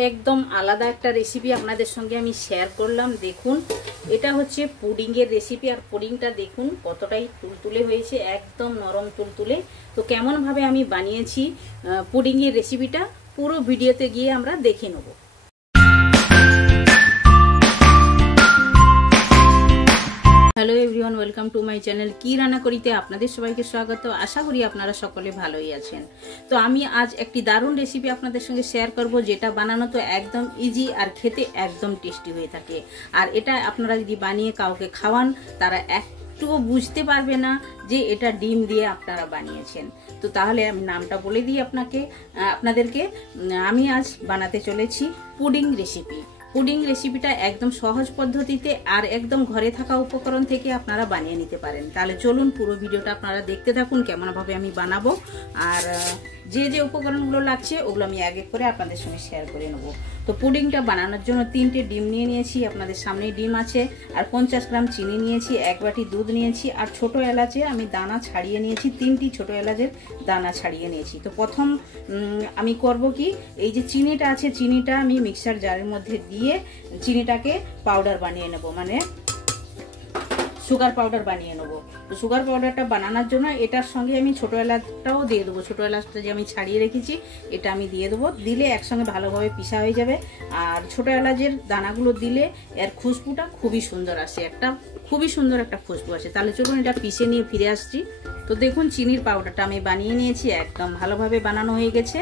एकदम आलादा एक रेसिपि आपनादेर संगे आमी शेयर करलाम। देखुन एटा होच्छे पुडिंगेर रेसिपि और पुडिंगटा देखुन कतटाई तुलतुले हयेछे, एकदम नरम तुलतुले। तो केमन भावे आमी बानिয়েছি पुडिंगेर रेसिपिटा पुरो भिडियोते गिये आमरा देखे नेब। Hello everyone, welcome to my channel की रान्ना करिते आपनादेर सबाइके स्वागत। आशा करी आपनारा सकले भालोई आछेन। तो आमी आज एकटी दारुण रेसिपि आपनादेर संगे शेयर करब, जेटा बानानो तो एकदम इजी और खेते एकदम टेस्टी हये थाके। और एटा आपनारा यदि बानिये काउके खाওয়ান तारा एकटुओ बुझते पारबे ना जे एटा डिम दिये आपनारा बानिয়েছেন। तो ताहले आमी नामटा बोले दिई आपनादेरके। आमी आज बानाते चलेছি पुडिंग रेसिपि। पुडिंग रेसिपिटा एकदम सहज पद्धतिते और एकदम घरे थाका उपकरण थेके आपनारा बानिये निते पारेन। ताहले चलुन पुरो भिडियोटा आपनारा देखते थाकुन केमन भावे आमी बानाबो और जे जे उपकरणगुलो लागছে ओগুলো আমি এক এক করে আপনাদের সঙ্গে শেয়ার করে নেব। তো পুডিংটা বানানোর জন্য 3টে ডিম নিয়ে নিয়েছি, আপনাদের সামনে ডিম আছে, আর 50 গ্রাম চিনি নিয়েছি, এক বাটি দুধ নিয়েছি, আর ছোট এলাচে আমি দানা ছাড়িয়ে নিয়েছি, 3টি ছোট এলাচের দানা ছাড়িয়ে নিয়েছি। তো প্রথম আমি করব কি, এই যে চিনিটা আছে চিনিটা আমি মিক্সার জারের মধ্যে দিয়ে চিনিটাকে পাউডার বানিয়ে নেব, মানে সুগার পাউডার বানিয়ে নেব। তো সুগার পাউডারটা বানানোর জন্য এটার সঙ্গে আমি ছোট এলাচটাও দিয়ে দেবো। ছোট এলাচটা যে আমি ছাড়িয়ে রেখেছি এটা আমি দিয়ে দেবো। দিলে একসঙ্গে ভালোভাবে পিষা হয়ে যাবে। আর ছোট এলাচের দানাগুলো দিলে এর খুশবুটা খুবই সুন্দর আসে, খুবই সুন্দর একটা খুশবু আসে। তাহলে চলুন এটা পিষে নিয়ে ফিরে আসছি। তো দেখুন চিনির পাউডারটা আমি বানিয়ে নিয়েছি, একদম ভালোভাবে বানানো হয়ে গেছে।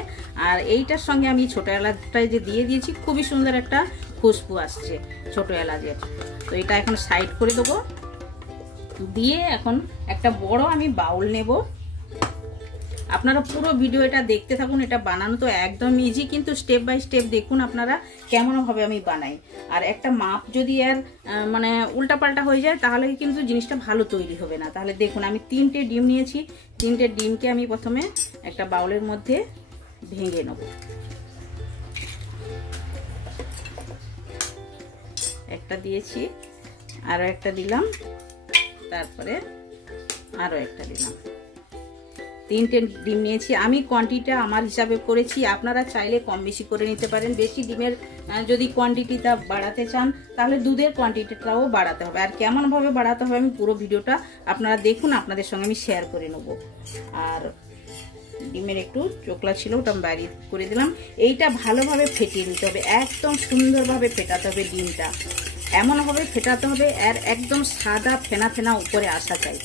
আর এইটার সঙ্গে আমি ছোট এলাচটা যে দিয়ে দিয়েছি খুবই সুন্দর একটা খুশবু আসছে ছোট এলাচের। তো এটা এখন সাইড করে দেবো। দিয়ে এখন একটা বড় আমি বাউল নেব। আপনারা পুরো ভিডিওটা দেখতে থাকুন। এটা বানানো তো একদম ইজি, কিন্তু স্টেপ বাই স্টেপ দেখুন আপনারা কেমন ভাবে আমি বানাই। আর একটা মাপ যদি আর মানে উল্টাপাল্টা হয়ে যায় তাহলে কিন্তু জিনিসটা ভালো তৈরি হবে না। তাহলে দেখুন আমি 3টে ডিম নিয়েছি, 3টে ডিমকে আমি প্রথমে একটা বাউলের মধ্যে ভেঙে নেব। একটা দিয়েছি, আরো একটা দিলাম, তারপরে আরো একটা দিলাম। 3টে ডিম নিয়েছি আমি। কোয়ান্টিটিটা আমার হিসাবে করেছি, আপনারা চাইলে কম বেশি করে নিতে পারেন। বেশি ডিমের যদি কোয়ান্টিটিটা বাড়াতে চান তাহলে দুধের কোয়ান্টিটিটাও বাড়াতে হবে। আর কেমন ভাবে বাড়াতে হবে আমি পুরো ভিডিওটা আপনারা দেখুন, আপনাদের সঙ্গে আমি শেয়ার করে নেব। আর ডিমের একটু চোকলা ছিল, ওটা আমি বাইরে করে দিলাম। এইটা ভালোভাবে ফেটিয়ে নিতে হবে, একদম সুন্দরভাবে ফেটাতে হবে ডিমটা। এমনভাবে ফেটাতে হবে আর একদম সাদা ফেনা ফেনা উপরে আসা চাই,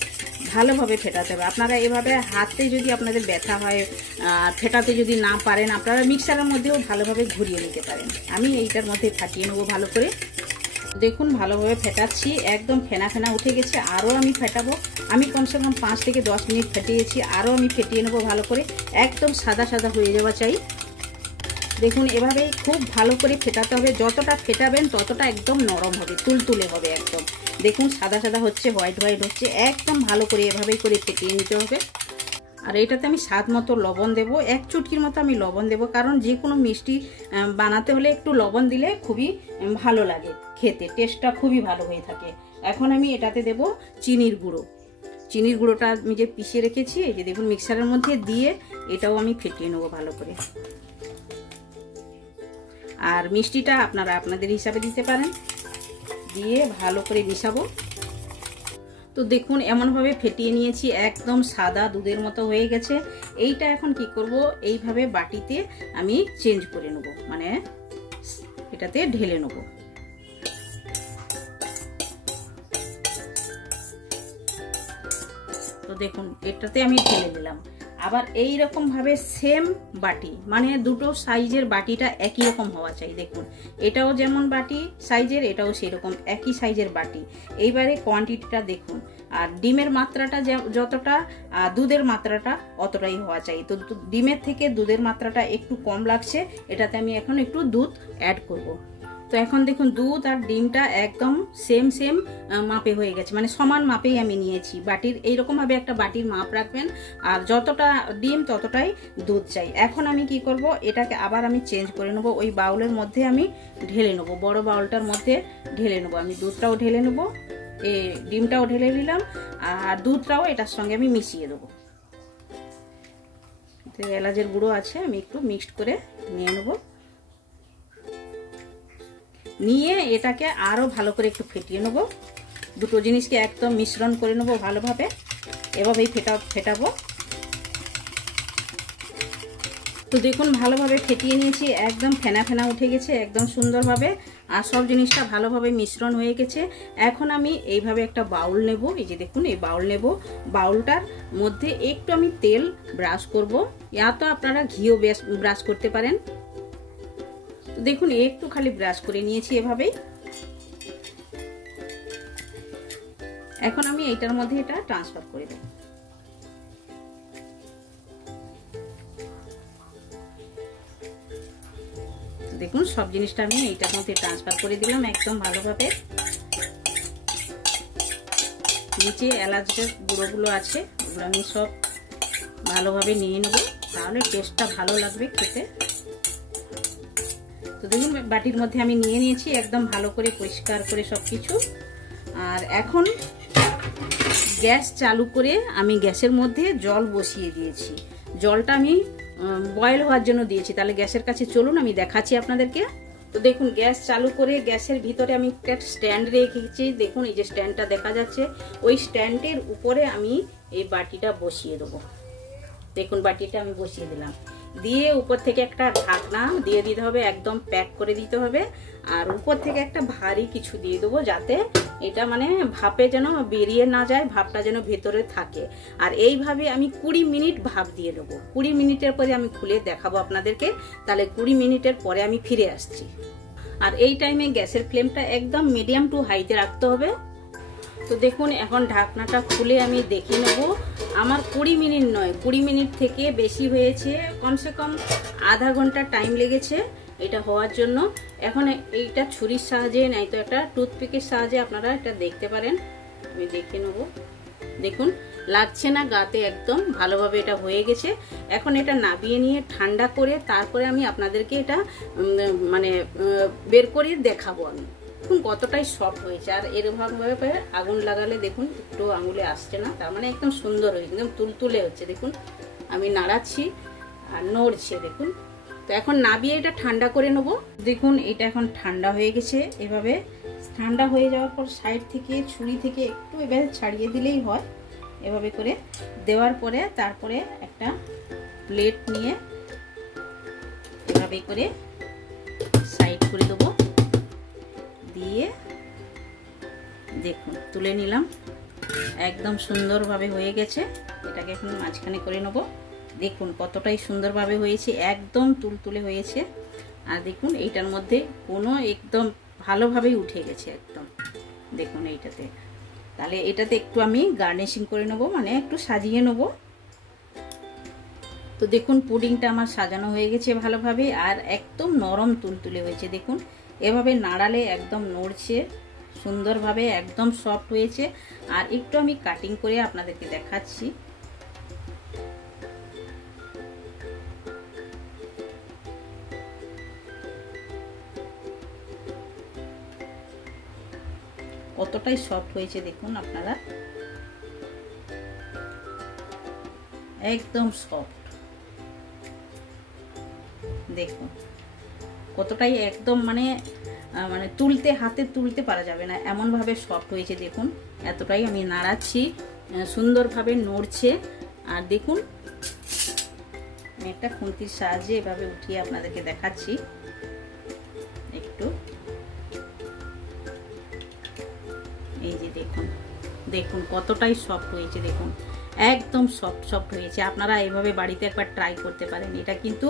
ভালোভাবে ফেটাতে হবে। আপনারা এভাবে হাতে যদি আপনাদের ব্যথা হয়, ফেটাতে যদি না পারেন আপনারা মিক্সারের মধ্যেও ভালোভাবে ঘুরিয়ে নিতে পারেন। আমি এইটার মধ্যে ফাটিয়ে নেবো ভালো করে। দেখুন ভালোভাবে ফেটাচ্ছি, একদম ফেনা ফেনা উঠে গেছে। আরও আমি ফেটাবো, আমি কমসে কম 5 থেকে 10 মিনিট ফেটিয়েছি। আরও আমি ফেটিয়ে নেবো ভালো করে, একদম সাদা সাদা হয়ে যাওয়া চাই। দেখুন এভাবে খুব ভালো করে ফেটাতে হবে, যতটা ফেটাবেন ততটা একদম নরম হবে, তুলতুলে হবে একদম। দেখুন সাদা সাদা হচ্ছে, হোয়াইট হোয়াইট হচ্ছে, একদম ভালো করে এভাবেই করে ফেটিয়ে নিতে হবে। আর এটাতে আমি স্বাদ মতো লবণ দেব, 1 চুটকির মতো আমি লবণ দেব, কারণ যে কোনো মিষ্টি বানাতে হলে একটু লবণ দিলে খুবই ভালো লাগে খেতে, টেস্টটা খুবই ভালো হয়ে থাকে। এখন আমি এটাতে দেব চিনির গুঁড়ো। চিনির গুঁড়োটা আমি যে পিষে রেখেছি এই যে দেখুন মিক্সারের মধ্যে দিয়ে এটাও আমি ফেটিয়ে নেবো ভালো করে। আর মিষ্টিটা আপনারা আপনাদের হিসাবে দিতে পারেন, দিয়ে ভালো করে মিশাবো। তো দেখুন এমনভাবে ফেটিয়ে নিয়েছি, একদম সাদা দুধের মতো হয়ে গেছে। এইটা এখন কি করব, এইভাবে বাটিতে আমি চেঞ্জ করে নেব, মানে এটাতে ঢেলে নেব। তো দেখুন এটাতে আমি ঢেলে দিলাম। আবার এই রকম ভাবে সেম বাটি, মানে দুটো সাইজের বাটিটা একই রকম হওয়া চাই। দেখুন এটাও যেমন বাটি সাইজের, এটাও সেই রকম একই সাইজের বাটি। এইবারে কোয়ান্টিটিটা দেখুন, আর ডিমের মাত্রাটা যতটা দুধের মাত্রাটা অতটাই হওয়া চাই। তো ডিমের থেকে দুধের মাত্রাটা একটু কম লাগছে, এটাতে আমি এখন একটু দুধ অ্যাড করব। তো এখন দেখুন দুধ আর ডিমটা একদম সেম মাপে হয়ে গেছে, মানে সমান মাপেই আমি নিয়েছি। বাটির এইরকমভাবে একটা বাটির মাপ রাখবেন, আর যতটা ডিম ততটাই দুধ চাই। এখন আমি কি করব, এটাকে আবার আমি চেঞ্জ করে নেব, ওই বাউলের মধ্যে আমি ঢেলে নেব, বড় বাউলটার মধ্যে ঢেলে নেব। আমি দুধটাও ঢেলে নেব, ডিমটাও ঢেলে নিলাম, আর দুধটাও এটার সঙ্গে আমি মিশিয়ে দেবো। এলাচের গুঁড়ো আছে, আমি একটু মিক্সড করে নিয়ে নেব। নিয়ে এটাকে আরও ভালো করে একটু ফেটিয়ে নেবো। দুটো জিনিসকে একদম মিশ্রণ করে নেবো ভালোভাবে, এভাবেই ফেটাবো। তো দেখুন ভালোভাবে ফেটিয়ে নিয়েছি, একদম ফেনা ফেনা উঠে গেছে একদম সুন্দরভাবে, আর সব জিনিসটা ভালোভাবে মিশ্রণ হয়ে গেছে। এখন আমি এইভাবে একটা বাউল নেব, এই যে দেখুন এই বাউল নেব, বাউলটার মধ্যে একটু আমি তেল ব্রাশ করব, ইয়া তো আপনারা ঘিও ব্রাশ করতে পারেন। তো দেখুন একটু খালি ব্রাশ করে নিয়েছি এভাবেই। এখন আমি এইটার মধ্যে এটা ট্রান্সফার করে দেব। দেখুন সব জিনিসটা আমি এইটার মধ্যে ট্রান্সফার করে দিলাম একদম ভালোভাবে। নিচে এলাচের গুঁড়োগুলো আছে, ওগুলো আমি সব ভালোভাবে নিয়ে নেব, তাহলে টেস্টটা ভালো লাগবে খেতে। তো দেখুন বাটির মধ্যে আমি নিয়ে নিয়েছি একদম ভালো করে পরিষ্কার করে সব কিছু। আর এখন গ্যাস চালু করে আমি গ্যাসের মধ্যে জল বসিয়ে দিয়েছি। জলটা আমি বয়েল হওয়ার জন্য দিয়েছি, তাহলে গ্যাসের কাছে চলুন আমি দেখাচ্ছি আপনাদেরকে। তো দেখুন গ্যাস চালু করে গ্যাসের ভিতরে আমি একটা স্ট্যান্ড রেখেছি, দেখুন এই যে স্ট্যান্ডটা দেখা যাচ্ছে, ওই স্ট্যান্ডের উপরে আমি এই বাটিটা বসিয়ে দেবো। দেখুন বাটিটা আমি বসিয়ে দিলাম, দিয়ে উপর থেকে একটা ঢাকনা দিয়ে দিতে হবে, একদম প্যাক করে দিতে হবে। আর উপর থেকে একটা ভারী কিছু দিয়ে দেবো, যাতে এটা মানে ভাপে যেন বেরিয়ে না যায়, ভাপটা যেন ভেতরে থাকে। আর এইভাবে আমি 20 মিনিট ভাপ দিয়ে দেবো। 20 মিনিটের পরে আমি খুলে দেখাবো আপনাদেরকে, তাহলে 20 মিনিটের পরে আমি ফিরে আসছি। আর এই টাইমে গ্যাসের ফ্লেমটা একদম মিডিয়াম টু হাইতে রাখতে হবে। তো দেখুন এখন ঢাকনাটা খুলে আমি দেখে নেব। আমার 20 মিনিট নয়, 20 মিনিট থেকে বেশি হয়েছে, কমসে কম আধা ঘন্টা টাইম লেগেছে এটা হওয়ার জন্য। এখন এইটা ছুরির সাহায্যে নাই তো একটা টুথপিকের সাহায্যে আপনারা এটা দেখতে পারেন, আমি দেখে নেব। দেখুন লাগছে না গাতে, একদম ভালোভাবে এটা হয়ে গেছে। এখন এটা নাবিয়ে নিয়ে ঠান্ডা করে তারপরে আমি আপনাদেরকে এটা মানে বের করে দেখাবো আমি দেখুন কতটাই সফট হয়েছে। আর এরভাবে আগুন লাগালে দেখুন একটু আঙুলে আসছে না, তার মানে একদম সুন্দর হয়েছে, একদম তুলতুলে হচ্ছে। দেখুন আমি নাড়াচ্ছি আর নড়ছে দেখুন। তো এখন নাবিয়ে এটা ঠান্ডা করে নেবো। দেখুন এটা এখন ঠান্ডা হয়ে গেছে। এভাবে ঠান্ডা হয়ে যাওয়ার পর সাইড থেকে ছুরি থেকে একটু এভাবে ছাড়িয়ে দিলেই হয়। এভাবে করে দেওয়ার পরে তারপরে একটা প্লেট নিয়ে এভাবে করে সাইড করে দেবো, দিয়ে দেখুন তুলে নিলাম, একদম সুন্দরভাবে হয়ে গেছে। এটাকে এখন মাঝখানে করে নেব। দেখুন কতটাই সুন্দরভাবে হয়েছে, একদম তুলতুলে হয়েছে। আর দেখুন এইটার মধ্যে কোনো একদম ভালোভাবেই উঠে গেছে একদম। দেখুন এইটাতে, তাহলে এটাতে একটু আমি গার্নিশিং করে নেব, মানে একটু সাজিয়ে নেব। তো দেখুন পুডিংটা আমার সাজানো হয়ে গেছে ভালোভাবে, আর একদম নরম তুলতুলে হয়েছে। দেখুন এভাবে নাড়ালে একদম নড়ছে সুন্দরভাবে, একদম সফট হয়েছে। আর একটু আমি কাটিং করে আপনাদেরকে দেখাচ্ছি। কতটাই সফট হয়েছে দেখুন আপনারা, একদম সফট। দেখুন কতটাই একদম মানে তুলতে হাতে তুলতে পারা যাবে না, এমন ভাবে সফট হয়েছে। দেখুন এতটাই আমি নাড়াচ্ছি, সুন্দরভাবে নড়ছে। আর দেখুন আমি একটা খুন্তির সাহায্যে এভাবে উঠিয়ে আপনাদেরকে দেখাচ্ছি একটু। এই যে দেখুন, দেখুন কতটাই সফট হয়েছে, দেখুন একদম সফট হয়েছে। আপনারা এইভাবে বাড়িতে একবার ট্রাই করতে পারেন, এটা কিন্তু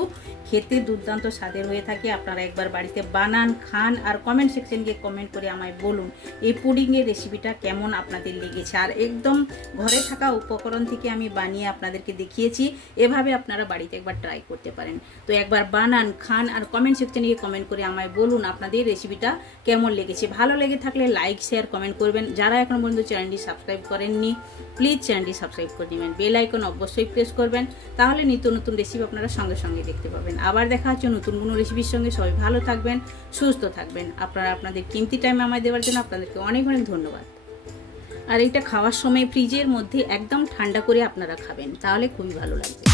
খেতে দুর্দান্ত স্বাদের হয়ে থাকে। আপনারা একবার বাড়িতে বানান, খান, আর কমেন্ট সেকশন গিয়ে কমেন্ট করে আমায় বলুন এই পুডিংয়ের রেসিপিটা কেমন আপনাদের লেগেছে। আর একদম ঘরে থাকা উপকরণ থেকে আমি বানিয়ে আপনাদেরকে দেখিয়েছি, এভাবে আপনারা বাড়িতে একবার ট্রাই করতে পারেন। তো একবার বানান, খান, আর কমেন্ট সেকশনে গিয়ে কমেন্ট করে আমায় বলুন আপনাদের রেসিপিটা কেমন লেগেছে। ভালো লেগে থাকলে লাইক, শেয়ার, কমেন্ট করবেন। যারা এখনো পর্যন্ত চ্যানেলটি সাবস্ক্রাইব করেননি প্লিজ চ্যানেলটি সাবস্ক্রাইব করে দিবেন, বেল আইকন অবশ্যই প্রেস করবেন, তাহলে নিত্য নতুন রেসিপি আপনারা সঙ্গে সঙ্গে দেখতে পাবেন। আবার দেখা হচ্ছে নতুন কোনো রেসিপির সঙ্গে। সবাই ভালো থাকবেন, সুস্থ থাকবেন। আপনারা আপনাদের কিমতি টাইম আমায় দেওয়ার জন্য আপনাদেরকে অনেক অনেক ধন্যবাদ। আর এটা খাওয়ার সময় ফ্রিজের মধ্যে একদম ঠান্ডা করে আপনারা খাবেন, তাহলে খুবই ভালো লাগবে।